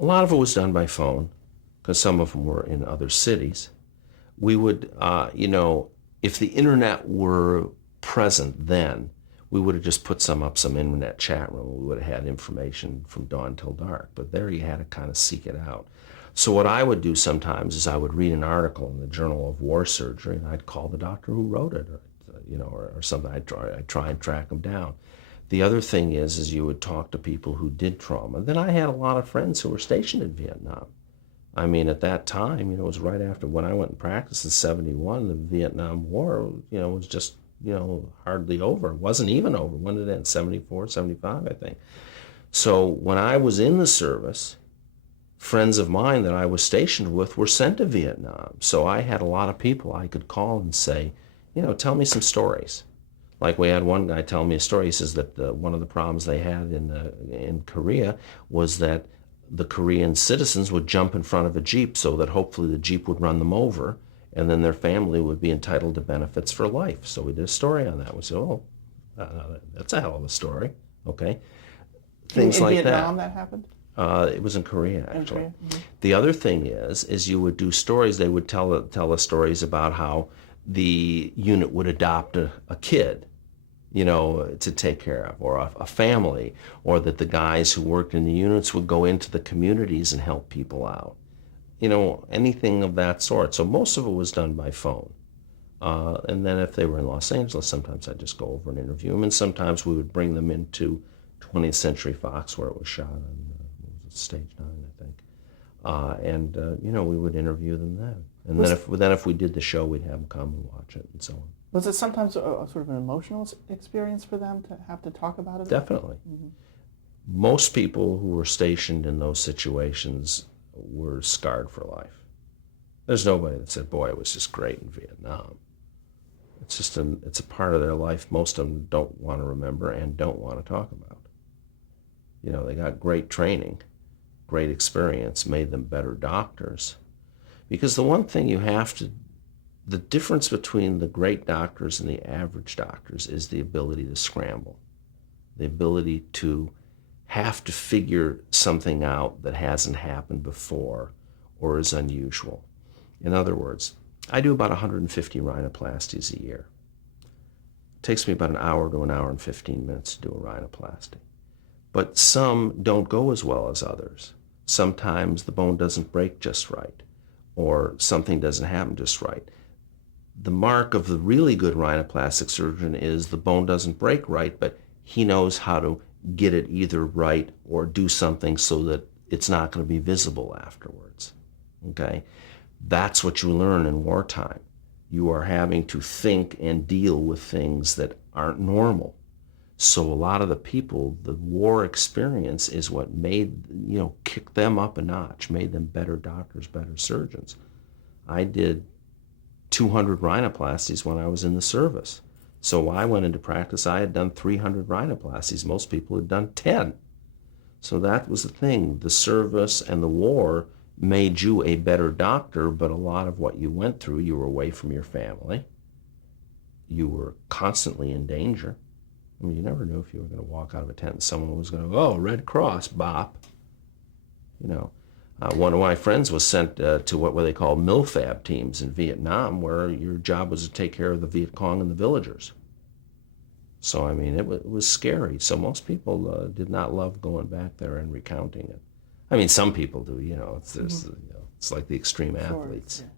A lot of it was done by phone, because some of them were in other cities. We would, if the internet were present then, we would have just put some internet chat room. We would have had information from dawn till dark. But there you had to kind of seek it out. So what I would do sometimes is I would read an article in the Journal of War Surgery, and I'd call the doctor who wrote it, or something. I'd try and track them down. The other thing is you would talk to people who did trauma. Then I had a lot of friends who were stationed in Vietnam. I mean, at that time, it was right after when I went and practiced in '71, the Vietnam War, was just, hardly over. It wasn't even over. When did it end? 74, 75, I think. So when I was in the service, friends of mine that I was stationed with were sent to Vietnam. So I had a lot of people I could call and say, tell me some stories. Like we had one guy tell me a story. He says that one of the problems they had in Korea was that the Korean citizens would jump in front of a Jeep so that hopefully the Jeep would run them over, and then their family would be entitled to benefits for life. So we did a story on that. We said, that's a hell of a story. Okay. Things in like Vietnam that happened? It was in Korea, actually. In Korea? Mm-hmm. The other thing is you would do stories. They would tell us stories about how the unit would adopt a kid, to take care of, or a family, or that the guys who worked in the units would go into the communities and help people out. Anything of that sort. So most of it was done by phone. And then if they were in Los Angeles, sometimes I'd just go over and interview them, and sometimes we would bring them into 20th Century Fox, where it was shot on Stage 9, I think. We would interview them then. And then if we did the show, we'd have them come and watch it and so on. Was it sometimes a sort of an emotional experience for them to have to talk about it? Definitely. Mm-hmm. Most people who were stationed in those situations were scarred for life. There's nobody that said, boy, it was just great in Vietnam. It's just it's a part of their life most of them don't want to remember and don't want to talk about. They got great training, great experience, made them better doctors. Because the one thing the difference between the great doctors and the average doctors is the ability to scramble, the ability to have to figure something out that hasn't happened before or is unusual. In other words, I do about 150 rhinoplasties a year. It takes me about an hour to an hour and 15 minutes to do a rhinoplasty. But some don't go as well as others. Sometimes the bone doesn't break just right, or something doesn't happen just right. The mark of the really good rhinoplastic surgeon is the bone doesn't break right, but he knows how to get it either right or do something so that it's not going to be visible afterwards. Okay? That's what you learn in wartime. You are having to think and deal with things that aren't normal. So a lot of the people, the war experience is what made, kicked them up a notch, made them better doctors, better surgeons. I did 200 rhinoplasties when I was in the service. So when I went into practice, I had done 300 rhinoplasties. Most people had done 10. So that was the thing. The service and the war made you a better doctor, but a lot of what you went through, you were away from your family. You were constantly in danger. I mean, you never knew if you were going to walk out of a tent and someone was going to go, oh, Red Cross, bop. One of my friends was sent to what they call MILFAB teams in Vietnam, where your job was to take care of the Viet Cong and the villagers. So, I mean, it was scary. So most people did not love going back there and recounting it. I mean, some people do, it's like the extreme athletes. Yeah.